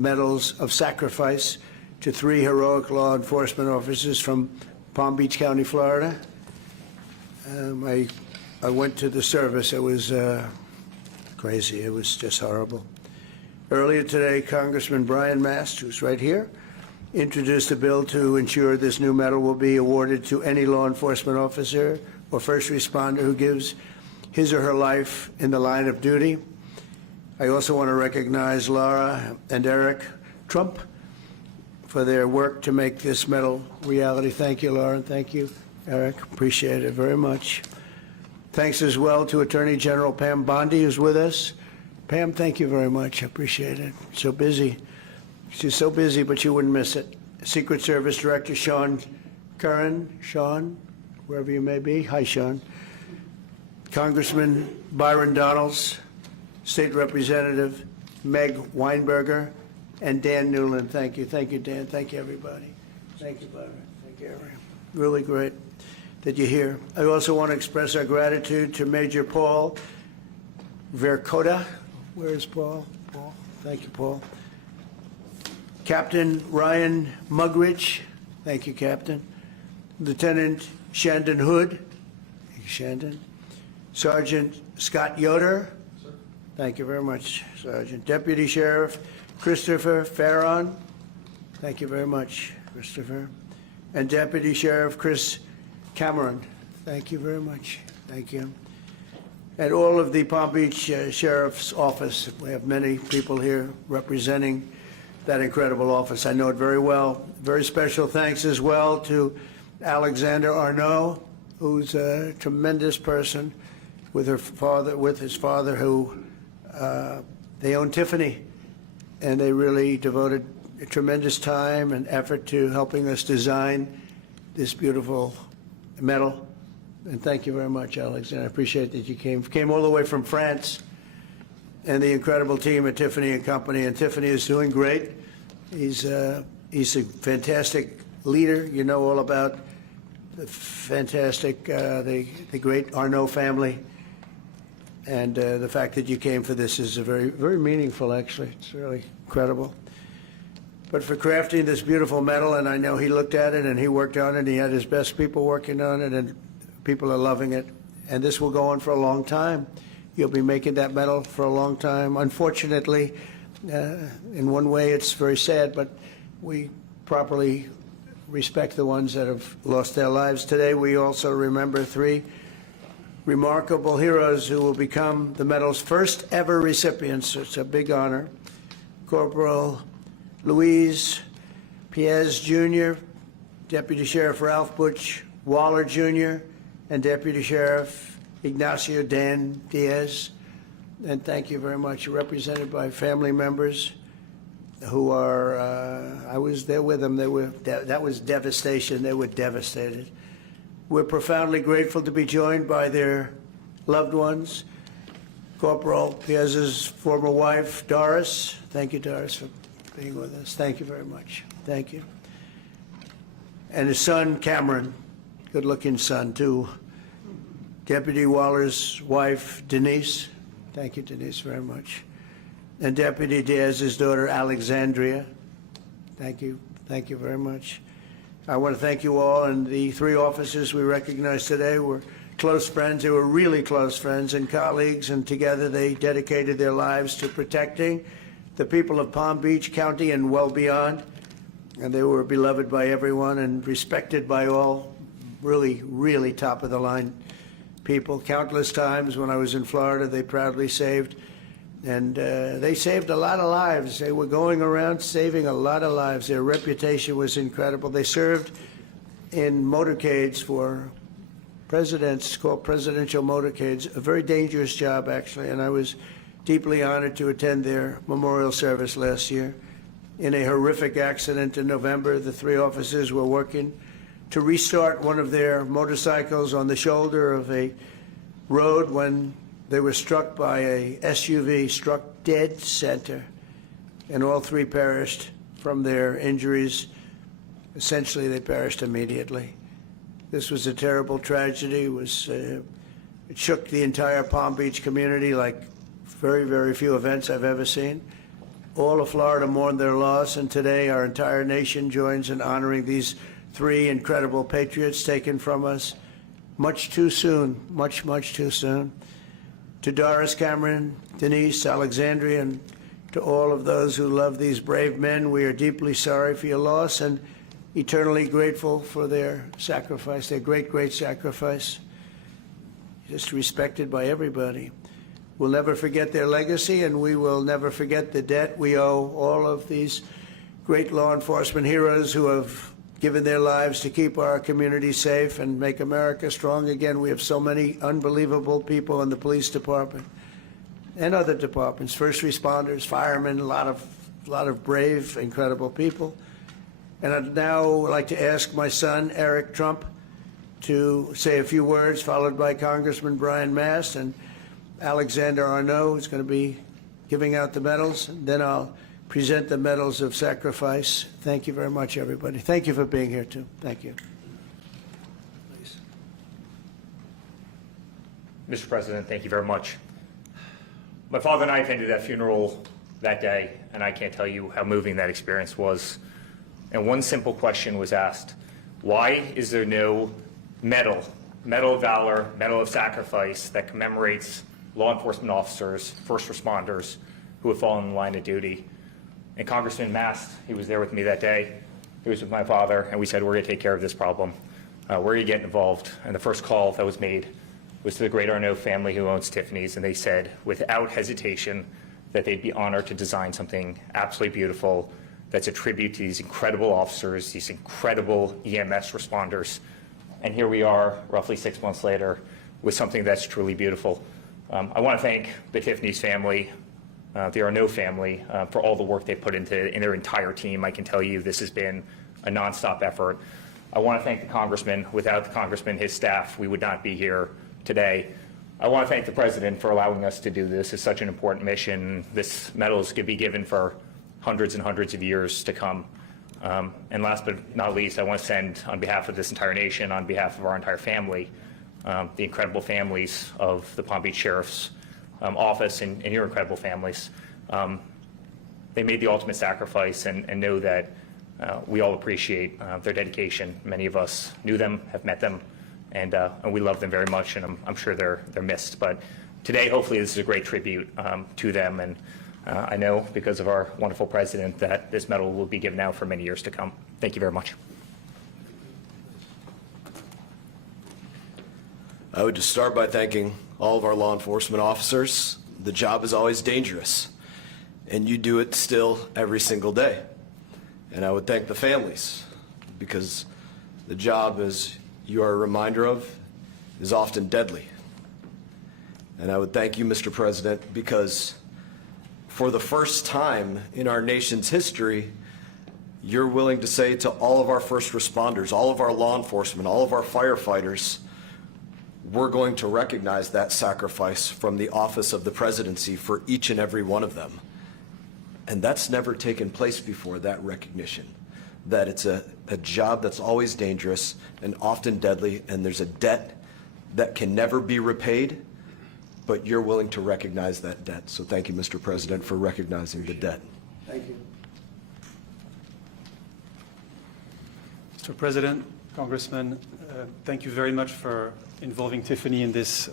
medals of sacrifice to 3 heroic law enforcement officers from Palm Beach County, Florida. I went to the service. It was crazy. It was just horrible. Earlier today, Congressman Brian Mast, who's right here, introduced a bill to ensure this new medal will be awarded to any law enforcement officer or first responder who gives his or her life in the line of duty. I also want to recognize Laura and Eric Trump for their work to make this medal reality. Thank you, Laura, and thank you, Eric. Appreciate it very much. Thanks as well to Attorney General Pam Bondi, who's with us. Pam, thank you very much. I appreciate it. So busy. She's so busy, but you wouldn't miss it. Secret Service Director Sean Curran. Sean, wherever you may be. Hi, Sean. Congressman Byron Donalds, State Representative Meg Weinberger, and Dan Newland. Thank you. Thank you, Dan. Thank you, everybody. Thank you, Byron. Thank you, everyone. Really great that you're here. I also want to express our gratitude to Major Paul Vercoda. Where is Paul? Paul. Thank you, Paul. Captain Ryan Mugridge. Thank you, Captain. Lieutenant Shandon Hood. Thank you, Shandon. Sergeant Scott Yoder. Sir. Thank you very much, Sergeant. Deputy Sheriff Christopher Farron. Thank you very much, Christopher. And Deputy Sheriff Chris Cameron. Thank you very much. Thank you. And all of the Palm Beach Sheriff's Office. We have many people here representing that incredible office. I know it very well. Very special thanks as well to Alexander Arnault, who's a tremendous person with his father, who they own Tiffany, and they really devoted a tremendous time and effort to helping us design this beautiful medal. And thank you very much, Alexander. I appreciate that you came all the way from France, and the incredible team at Tiffany and Company. And Tiffany is doing great. He's a fantastic leader. You know all about the fantastic, the great Arnault family. And the fact that you came for this is very, very meaningful, actually. It's really incredible. But for crafting this beautiful medal, and I know he looked at it and he worked on it, and he had his best people working on it, and people are loving it. And this will go on for a long time. You'll be making that medal for a long time. Unfortunately, in one way it's very sad, but we properly respect the ones that have lost their lives. Today we also remember 3 remarkable heroes who will become the medal's first ever recipients. It's a big honor. Corporal Luis Piez Jr., Deputy Sheriff Ralph Butch Waller Jr., and Deputy Sheriff Ignacio Dan Diaz. And thank you very much. You're represented by family members who are, I was there with them. That was devastation. They were devastated. We're profoundly grateful to be joined by their loved ones. Corporal Piez's former wife, Doris. Thank you, Doris, for being with us. Thank you very much. Thank you. And his son, Cameron, good-looking son, too. Deputy Waller's wife, Denise. Thank you, Denise, very much. And Deputy Diaz's daughter, Alexandria. Thank you. Thank you very much. I want to thank you all, and the 3 officers we recognize today were close friends. They were really close friends and colleagues, and together they dedicated their lives to protecting the people of Palm Beach County and well beyond. And they were beloved by everyone and respected by all, really, really top-of-the-line people. Countless times when I was in Florida, they proudly saved, and they saved a lot of lives. They were going around saving a lot of lives. Their reputation was incredible. They served in motorcades for presidents, called presidential motorcades, a very dangerous job, actually, and I was deeply honored to attend their memorial service last year. In a horrific accident in November, the 3 officers were working to restart one of their motorcycles on the shoulder of a road when they were struck by a SUV, struck dead center, and all 3 perished from their injuries. Essentially, they perished immediately. This was a terrible tragedy. It shook the entire Palm Beach community like very, very few events I've ever seen. All of Florida mourned their loss, and today our entire nation joins in honoring these three incredible patriots taken from us much too soon, much, much too soon. To Doris, Cameron, Denise, Alexandria, and to all of those who love these brave men, we are deeply sorry for your loss and eternally grateful for their sacrifice, their great, great sacrifice, just respected by everybody. We'll never forget their legacy, and we will never forget the debt we owe all of these great law enforcement heroes who have given their lives to keep our community safe and make America strong again. We have so many unbelievable people in the police department and other departments, first responders, firemen, a lot of brave, incredible people. And I'd now like to ask my son, Eric Trump, to say a few words, followed by Congressman Brian Mast and Alexander Arnault, who's going to be giving out the medals. And then I'll present the medals of sacrifice. Thank you very much, everybody. Thank you for being here, too. Thank you. Please. Mr. President, thank you very much. My father and I attended that funeral that day, and I can't tell you how moving that experience was. And one simple question was asked: why is there no medal of valor, medal of sacrifice that commemorates law enforcement officers, first responders who have fallen in the line of duty? And Congressman Mast, he was there with me that day. He was with my father, and we said, we're going to take care of this problem. We're going to get involved. And the first call that was made was to the great Arnault family who owns Tiffany's, and they said, without hesitation, that they'd be honored to design something absolutely beautiful that's a tribute to these incredible officers, these incredible EMS responders. And here we are, roughly 6 months later, with something that's truly beautiful. I want to thank the Tiffany's family, the Arnault family, for all the work they put into in their entire team. I can tell you this has been a nonstop effort. I want to thank the Congressman. Without the Congressman, his staff, we would not be here today. I want to thank the President for allowing us to do this. It's such an important mission. This medal could be given for hundreds and hundreds of years to come. And last but not least, I want to send, on behalf of this entire nation, on behalf of our entire family, the incredible families of the Palm Beach Sheriff's Office and your incredible families. They made the ultimate sacrifice, and know that we all appreciate their dedication. Many of us knew them, have met them, and we love them very much, and I'm sure they're missed. But today, hopefully, this is a great tribute to them, and I know, because of our wonderful President, that this medal will be given out for many years to come. Thank you very much. I would just start by thanking all of our law enforcement officers. The job is always dangerous, and you do it still every single day. And I would thank the families, because the job, as you are a reminder of, is often deadly. And I would thank you, Mr. President, because for the first time in our nation's history, you're willing to say to all of our first responders, all of our law enforcement, all of our firefighters, we're going to recognize that sacrifice from the office of the presidency for each and every one of them. And that's never taken place before, that recognition, that it's a job that's always dangerous and often deadly, and there's a debt that can never be repaid, but you're willing to recognize that debt. So thank you, Mr. President, for recognizing the debt. Thank you. Mr. President, Congressman, thank you very much for involving Tiffany in this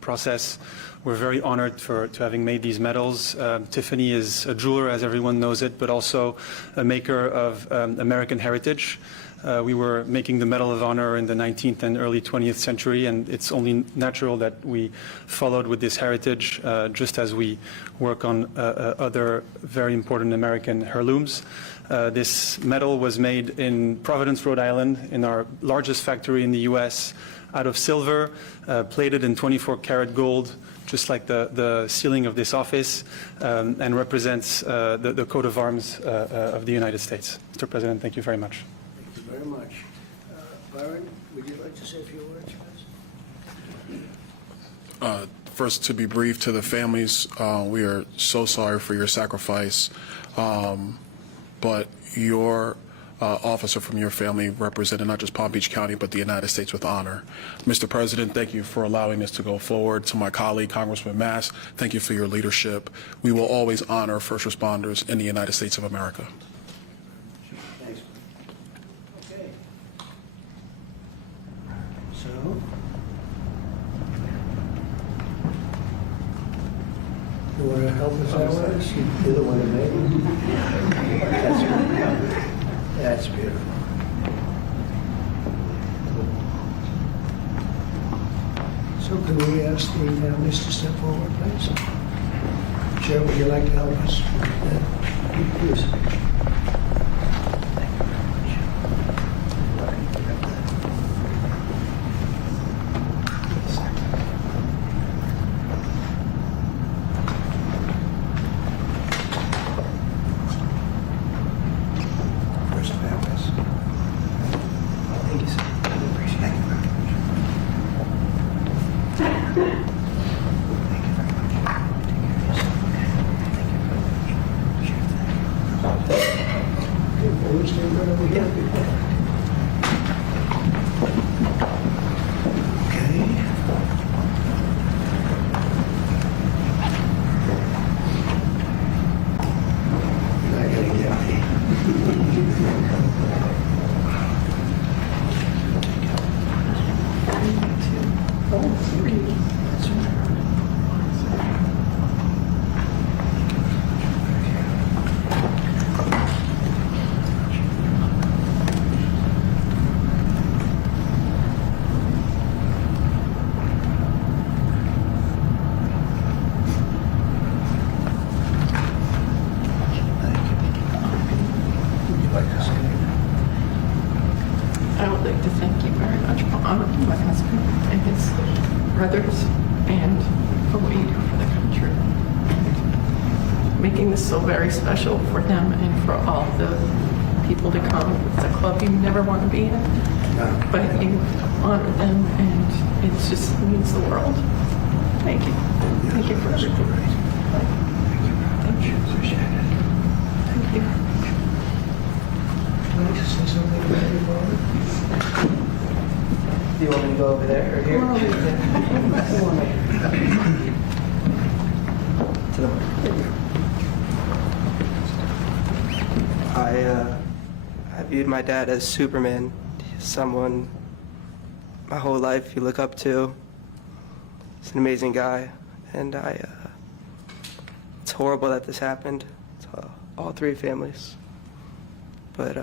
process. We're very honored to having made these medals. Tiffany is a jeweler, as everyone knows it, but also a maker of American heritage. We were making the Medal of Honor in the 19th and early 20th century, and it's only natural that we followed with this heritage, just as we work on other very important American heirlooms. This medal was made in Providence, Rhode Island, in our largest factory in the U.S., out of silver, plated in 24-karat gold, just like the ceiling of this office, and represents the coat of arms of the United States. Mr. President, thank you very much. Thank you very much. Byron, would you like to say a few words, please? First, to be brief, to the families, we are so sorry for your sacrifice, but your officer from your family represented not just Palm Beach County, but the United States with honor. Mr. President, thank you for allowing this to go forward. To my colleague, Congressman Mass, thank you for your leadership. We will always honor first responders in the United States of America. Thanks. Okay. So, you want to help us out with this? You're the one that made it. That's beautiful. So can we ask the families to step forward, please? Chair, would you like to help us? Please. First families. Thank you, sir. Appreciate it. Thank you very much. Take care of yourself, okay? Thank you very much. Okay, forward, stand right over here. Okay. I gotta get me. Oh, thank you. That's right. I would like to thank you very much for honoring my husband and his brothers and for what you do for the country. Making this so very special for them and for all the people to come. It's a club you never want to be in, but you honor them and it just means the world. Thank you. Thank you for everything. Thank you. Thank you. Can I just say something about your father? Do you want me to go over there or here? We're over there. To the I viewed my dad as Superman, someone my whole life you look up to. He's an amazing guy, and it's horrible that this happened to all three families. But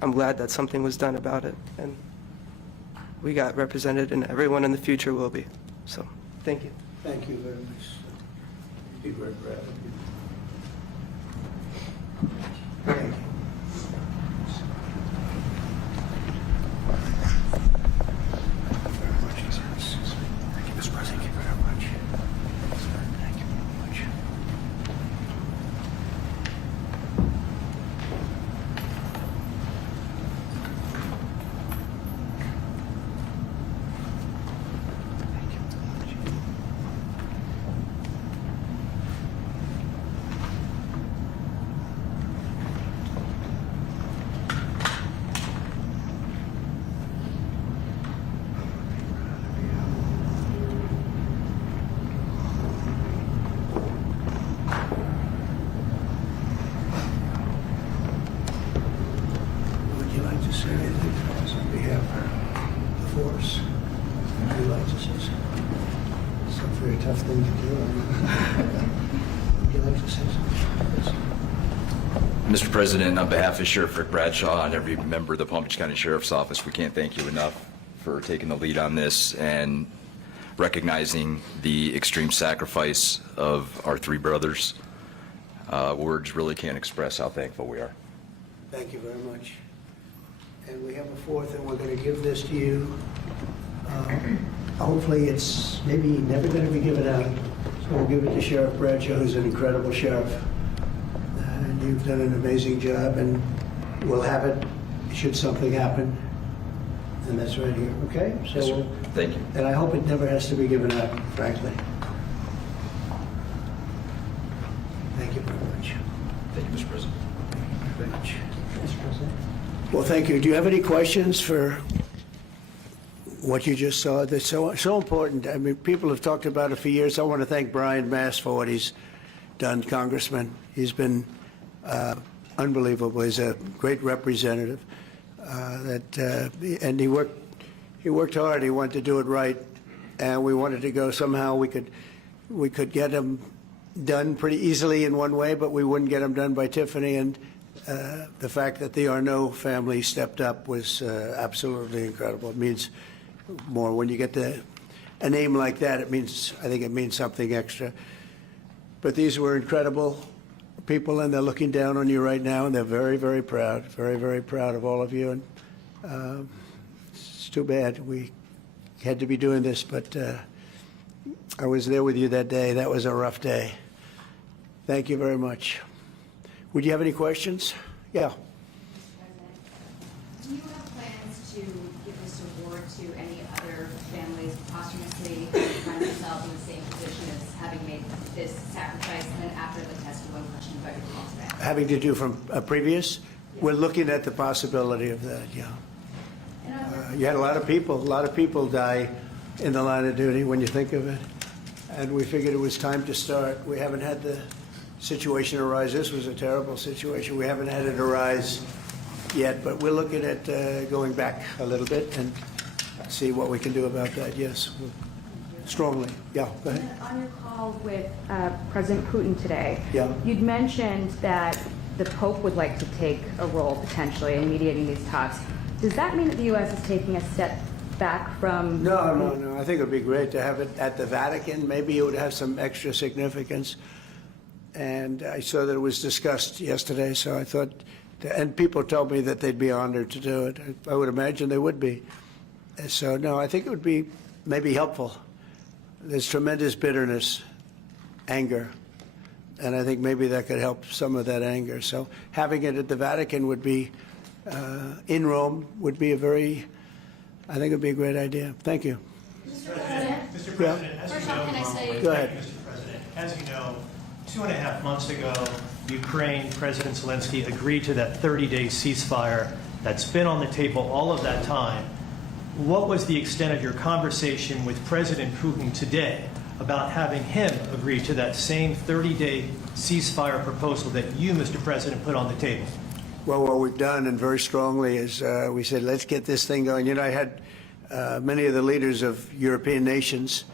I'm glad that something was done about it, and we got represented, and everyone in the future will be. So, thank you. Thank you very much. Be very proud of you. Thank you. Thank you, Mr. President. Thank you very much. Thank you very much. Thank you very much. Would you like to say anything to us on behalf of the force? Would you like to say something? It's a very tough thing to do. Would you like to say something? Mr. President, on behalf of Sheriff Rick Bradshaw and every member of the Palm Beach County Sheriff's Office, we can't thank you enough for taking the lead on this and recognizing the extreme sacrifice of our three brothers. Words really can't express how thankful we are. Thank you very much. And we have a fourth, and we're going to give this to you. Hopefully, it's maybe never going to be given out. So we'll give it to Sheriff Bradshaw, who's an incredible sheriff. And you've done an amazing job, and we'll have it should something happen. And that's right here, okay? So Yes, sir. Thank you. And I hope it never has to be given out, frankly. Thank you very much. Thank you, Mr. President. very much. Well, thank you. Do you have any questions for what you just saw? That's so important. I mean, people have talked about it for years. I want to thank Brian Mass for what he's done, Congressman. He's been unbelievable. He's a great representative. And he worked hard. He wanted to do it right, and we wanted to go somehow. We could get him done pretty easily in one way, but we wouldn't get him done by Tiffany. And the fact that the Arnault family stepped up was absolutely incredible. It means more when you get a name like that. I think it means something extra. But these were incredible people, and they're looking down on you right now, and they're very, very proud, very, very proud of all of you. And it's too bad we had to be doing this, but I was there with you that day. That was a rough day. Thank you very much. Would you have any questions? Yeah. Mr. President, do you have plans to give this award to any other families posthumously who find themselves in the same position as having made this sacrifice and then after the test one question about your call today? Having to do from a previous? Yeah. We're looking at the possibility of that, yeah. You had a lot of people die in the line of duty when you think of it. And we figured it was time to start. We haven't had the situation arise. This was a terrible situation. We haven't had it arise yet, but we're looking at going back a little bit and see what we can do about that. Yes, strongly. Yeah, go ahead. On your call with President Putin today, yeah, you'd mentioned that the Pope would like to take a role potentially in mediating these talks. Does that mean that the U.S. is taking a step back from... No. I think it would be great to have it at the Vatican. Maybe it would have some extra significance. And I saw that it was discussed yesterday, so I thought, and people told me that they'd be honored to do it. I would imagine they would be. So, no, I think it would be maybe helpful. There's tremendous bitterness, anger, and I think maybe that could help some of that anger. So having it at the Vatican would be, in Rome, would be I think it would be a great idea. Thank you. Mr. President, as you know, can I say... Go ahead. Mr. President, as you know, 2.5 months ago, Ukraine President Zelensky agreed to that 30-day ceasefire that's been on the table all of that time. What was the extent of your conversation with President Putin today about having him agree to that same 30-day ceasefire proposal that you, Mr. President, put on the table? Well, what we've done, and very strongly, is we said, let's get this thing going. You know, I had many of the leaders of European nations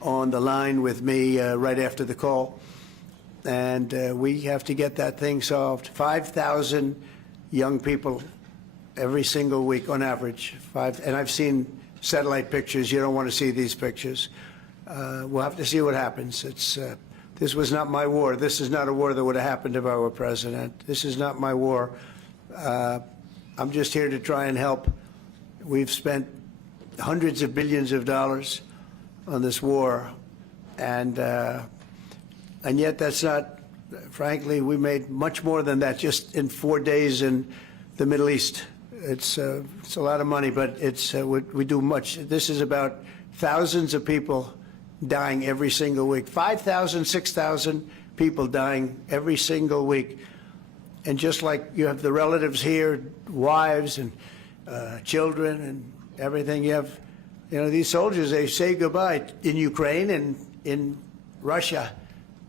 on the line with me right after the call, and we have to get that thing solved. 5,000 young people every single week on average. And I've seen satellite pictures. You don't want to see these pictures. We'll have to see what happens. This was not my war. This is not a war that would have happened if I were president. This is not my war. I'm just here to try and help. We've spent hundreds of billions of dollars on this war, and yet that's not, frankly, we made much more than that just in 4 days in the Middle East. It's a lot of money, but we do much. This is about thousands of people dying every single week. 5,000, 6,000 people dying every single week. And just like you have the relatives here, wives and children and everything, you have, these soldiers, they say goodbye in Ukraine and in Russia,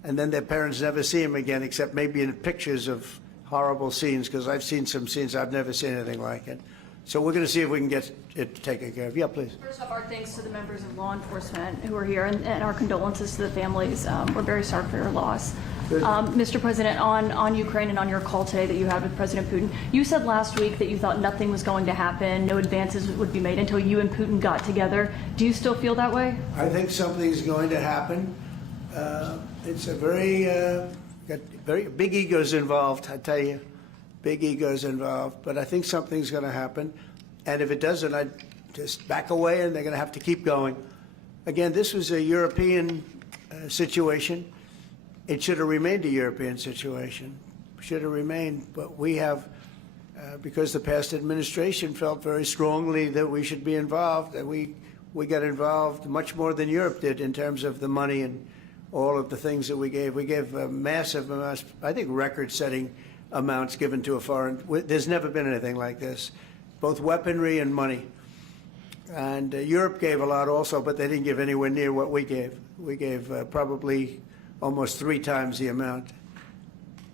and then their parents never see them again, except maybe in pictures of horrible scenes, because I've seen some scenes, I've never seen anything like it. So we're going to see if we can get it taken care of. Yeah, please. First off, our thanks to the members of law enforcement who are here, and our condolences to the families. We're very sorry for your loss. Mr. President, on Ukraine and on your call today that you had with President Putin, you said last week that you thought nothing was going to happen, no advances would be made until you and Putin got together. Do you still feel that way? I think something's going to happen. It's a got very big egos involved, I tell you. Big egos involved, but I think something's going to happen. And if it doesn't, I'd just back away, and they're going to have to keep going. Again, this was a European situation. It should have remained a European situation. Should have remained, but we have, because the past administration felt very strongly that we should be involved, and we got involved much more than Europe did in terms of the money and all of the things that we gave. We gave a massive, I think, record-setting amounts given to a foreign. There's never been anything like this, both weaponry and money. And Europe gave a lot also, but they didn't give anywhere near what we gave. We gave probably almost 3 times the amount.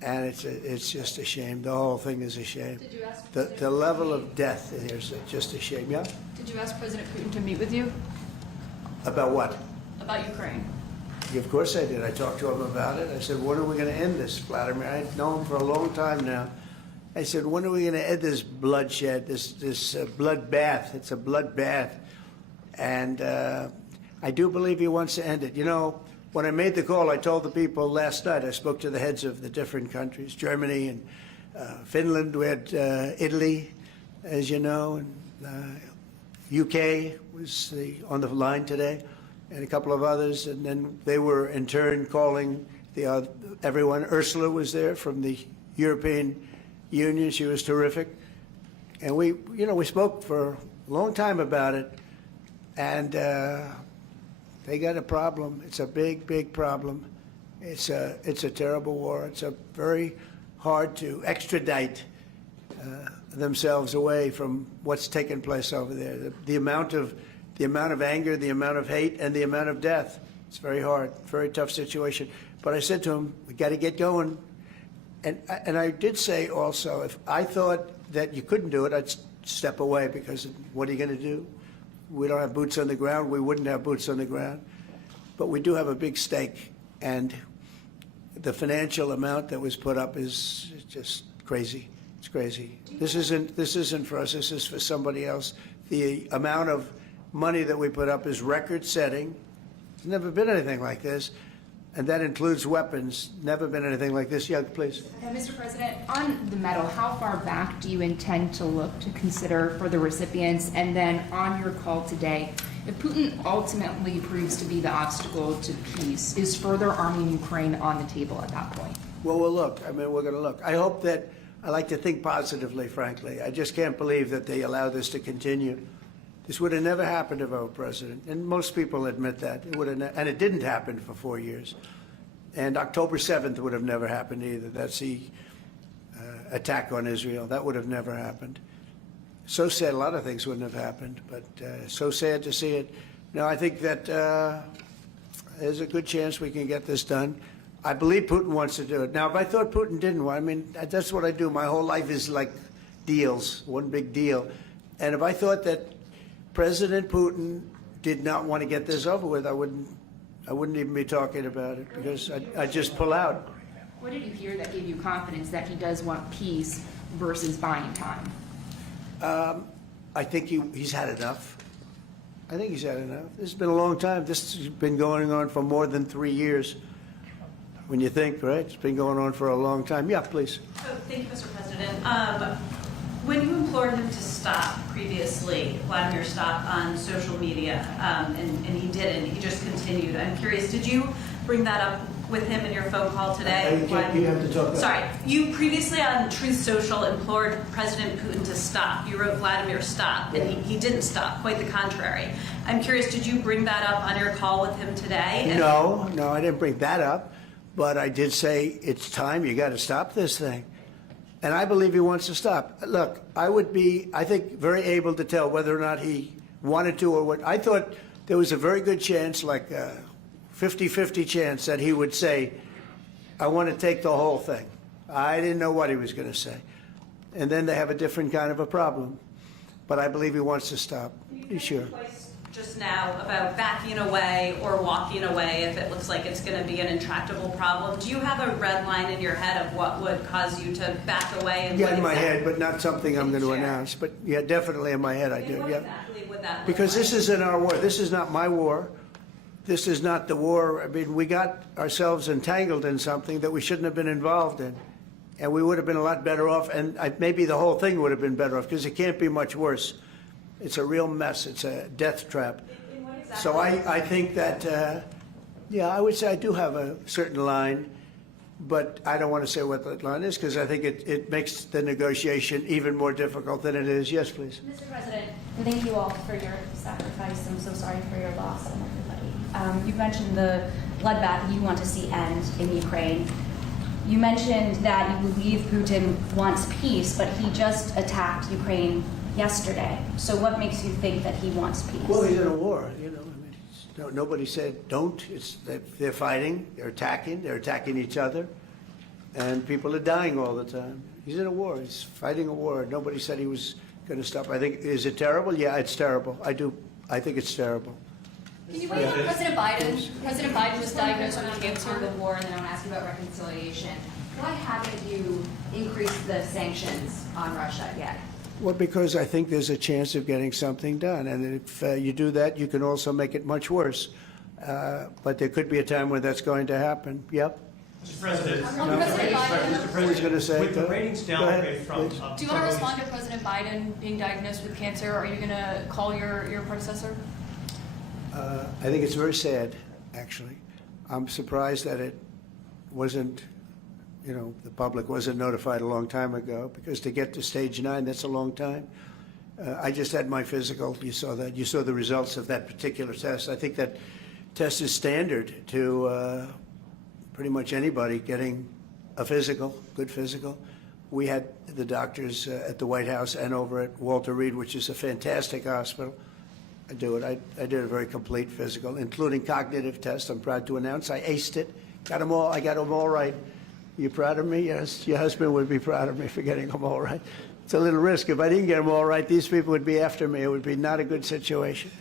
And it's just a shame. The whole thing is a shame. Did you ask The level of death here is just a shame. Yeah? Did you ask President Putin to meet with you About what? about Ukraine? Yeah, of course I did. I talked to him about it. I said, when are we going to end this, Vladimir? I've known him for a long time now. I said, when are we going to end this bloodshed, this bloodbath? It's a bloodbath. And I do believe he wants to end it. You know, when I made the call, I told the people last night, I spoke to the heads of the different countries, Germany and Finland. We had Italy, as you know, and UK was on the line today, and a couple of others. And then they were in turn calling everyone. Ursula was there from the European Union. She was terrific. And we spoke for a long time about it. And they got a problem. It's a big, big problem. It's a terrible war. It's a very hard to extradite themselves away from what's taken place over there. The amount of anger, the amount of hate, and the amount of death. It's very hard, very tough situation. But I said to him, we got to get going. And I did say also, if I thought that you couldn't do it, I'd step away, because what are you going to do? We don't have boots on the ground. We wouldn't have boots on the ground. But we do have a big stake, and the financial amount that was put up is just crazy. It's crazy. This isn't for us. This is for somebody else. The amount of money that we put up is record-setting. There's never been anything like this. And that includes weapons. Never been anything like this. Yeah, please. Mr. President, on the medal, how far back do you intend to look to consider for the recipients? And then on your call today, if Putin ultimately proves to be the obstacle to peace, is further arming Ukraine on the table at that point? Well, we'll look. I mean, we're going to look. I hope that, I like to think positively, frankly. I just can't believe that they allow this to continue. This would have never happened if I were president, and most people admit that. It would have, and it didn't happen for 4 years. And October 7th would have never happened either. That's the attack on Israel. That would have never happened. So sad, a lot of things wouldn't have happened, but so sad to see it. No, I think that there's a good chance we can get this done. I believe Putin wants to do it. Now, if I thought Putin didn't want, I mean, that's what I do. My whole life is like deals, one big deal. And if I thought that President Putin did not want to get this over with, I wouldn't even be talking about it, because I'd just pull out. What did you hear that gave you confidence that he does want peace versus buying time? I think he's had enough. I think he's had enough. This has been a long time. This has been going on for more than 3 years. When you think, right? It's been going on for a long time. Yeah, please. Oh, thank you, Mr. President. When you implored him to stop previously, Vladimir stopped on social media, and he didn't. He just continued. I'm curious, did you bring that up with him in your phone call today? You have to talk. Sorry. You previously on Truth Social implored President Putin to stop. You wrote Vladimir stop, and he didn't stop, quite the contrary. I'm curious, did you bring that up on your call with him today? No, I didn't bring that up. But I did say, it's time, you got to stop this thing. And I believe he wants to stop. Look, I would be, I think, very able to tell whether or not he wanted to or what. I thought there was a very good chance, like a 50-50 chance, that he would say, I want to take the whole thing. I didn't know what he was going to say. And then they have a different kind of a problem. But I believe he wants to stop. Sure. Just now about backing away or walking away if it looks like it's going to be an intractable problem. Do you have a red line in your head of what would cause you to back away? And yeah, in my head, but not something I'm going to announce. But yeah, definitely in my head I do. What yeah. exactly would that look because like? This isn't our war. This is not my war. This is not the war. I mean, we got ourselves entangled in something that we shouldn't have been involved in. And we would have been a lot better off, and maybe the whole thing would have been better off, because it can't be much worse. It's a real mess. It's a death trap. So I think that, yeah, I would say I do have a certain line, but I don't want to say what that line is, because I think it makes the negotiation even more difficult than it is. Yes, please. Mr. President, thank you all for your sacrifice. I'm so sorry for your loss and everybody. You mentioned the bloodbath you want to see end in Ukraine. You mentioned that you believe Putin wants peace, but he just attacked Ukraine yesterday. So what makes you think that he wants peace? Well, he's in a war, you know. I mean, nobody said don't. They're fighting, they're attacking each other, and people are dying all the time. He's in a war. He's fighting a war. Nobody said he was going to stop. I think, is it terrible? Yeah, it's terrible. I think it's terrible. Can you wait on President Biden? President Biden was diagnosed with cancer of the war, and then I want to ask you about reconciliation. Why haven't you increased the sanctions on Russia yet? Well, because I think there's a chance of getting something done. And if you do that, you can also make it much worse. But there could be a time when that's going to happen. Yep. Mr. President, President Biden. Who's going to say with the it? ratings Go ahead, downgrade from... please. Do you want to respond to President Biden being diagnosed with cancer? Are you going to call your predecessor? I think it's very sad, actually. I'm surprised that it wasn't, you know, the public wasn't notified a long time ago, because to get to stage 9, that's a long time. I just had my physical. You saw that. You saw the results of that particular test. I think that test is standard to pretty much anybody getting a physical, good physical. We had the doctors at the White House and over at Walter Reed, which is a fantastic hospital. I did a very complete physical, including cognitive tests. I'm proud to announce I aced it. Got them all. I got them all right. You proud of me? Yes. Your husband would be proud of me for getting them all right. It's a little risk. If I didn't get them all right, these people would be after me. It would be not a good situation.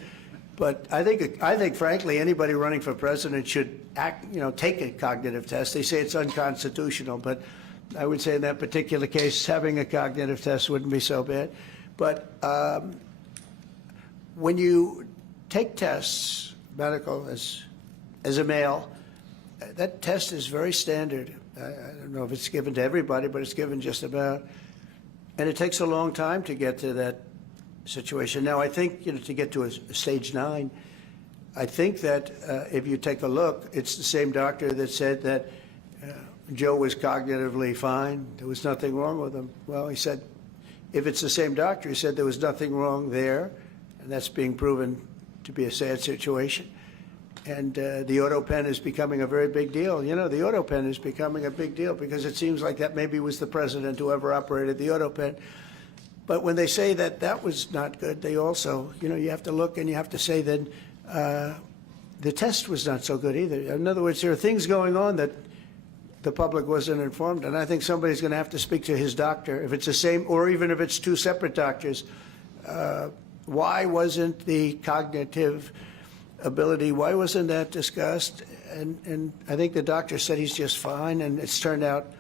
But I think, frankly, anybody running for president should take a cognitive test. They say it's unconstitutional, but I would say in that particular case, having a cognitive test wouldn't be so bad. But when you take tests, medical, as a male, that test is very standard. I don't know if it's given to everybody, but it's given just about. And it takes a long time to get to that situation. Now, I think, to get to a stage 9, I think that if you take a look, it's the same doctor that said that Joe was cognitively fine. There was nothing wrong with him. Well, he said, if it's the same doctor, he said there was nothing wrong there, and that's being proven to be a sad situation. And the auto pen is becoming a very big deal. The auto pen is becoming a big deal because it seems like that maybe was the president who ever operated the auto pen. But when they say that that was not good, they also, you have to look and you have to say that the test was not so good either. In other words, there are things going on that the public wasn't informed, and I think somebody's going to have to speak to his doctor, if it's the same, or even if it's 2 separate doctors. Why wasn't the cognitive ability, why wasn't that discussed? And I think the doctor said he's just fine, and it's turned out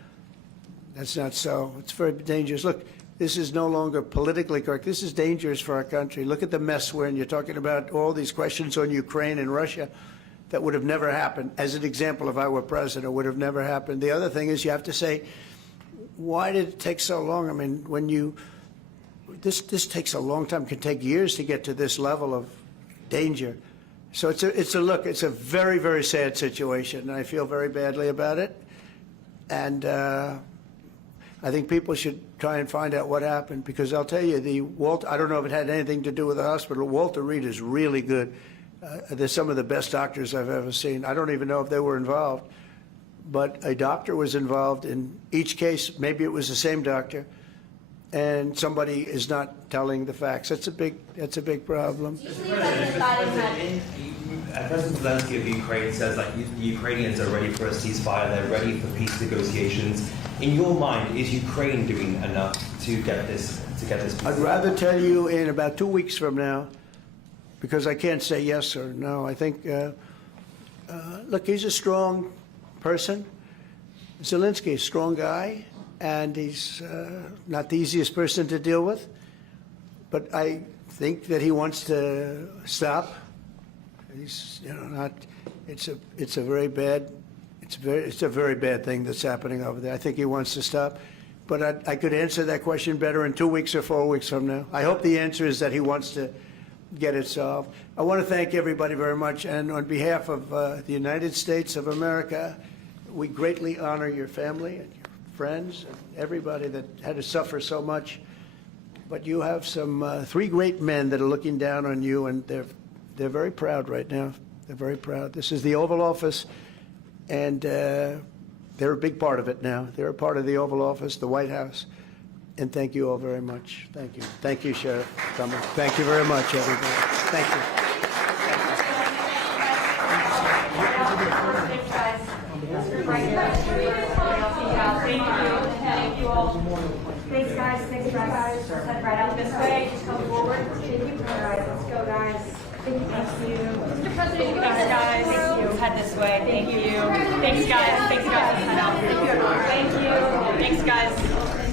that's not so. It's very dangerous. Look, this is no longer politically correct. This is dangerous for our country. Look at the mess we're in. You're talking about all these questions on Ukraine and Russia that would have never happened. As an example, if I were president, would have never happened. The other thing is you have to say, why did it take so long? I mean, this takes a long time. It can take years to get to this level of danger. So it's a very, very sad situation, and I feel very badly about it. And I think people should try and find out what happened, because I'll tell you, I don't know if it had anything to do with the hospital. Walter Reed is really good. They're some of the best doctors I've ever seen. I don't even know if they were involved, but a doctor was involved in each case. Maybe it was the same doctor, and somebody is not telling the facts. That's a big problem. President Zelensky of Ukraine says that the Ukrainians are ready for a ceasefire. They're ready for peace negotiations. In your mind, is Ukraine doing enough to get this peace? I'd rather tell you in about 2 weeks from now, because I can't say yes or no. I think, look, he's a strong person. Zelensky is a strong guy, and he's not the easiest person to deal with. But I think that he wants to stop. He's, not. It's a very bad thing that's happening over there. I think he wants to stop. But I could answer that question better in 2 weeks or 4 weeks from now. I hope the answer is that he wants to get it solved. I want to thank everybody very much, and on behalf of the United States of America, we greatly honor your family and your friends and everybody that had to suffer so much. But you have some 3 great men that are looking down on you, and they're very proud right now. They're very proud. This is the Oval Office, and they're a big part of it now. They're a part of the Oval Office, the White House. And thank you all very much. Thank you. Thank you, Sheriff. Thank you very much, everybody. Thank you. Thank you all. Thanks, guys. Thanks, guys. Head right out this way. Just come forward. Thank you. All right, let's go, guys. Thank you. Mr. President, thanks, guys. Thank you. Head this way. Thank you. Thanks, guys. Thanks, guys. Head out. Thank you. Thank you. Thanks, guys.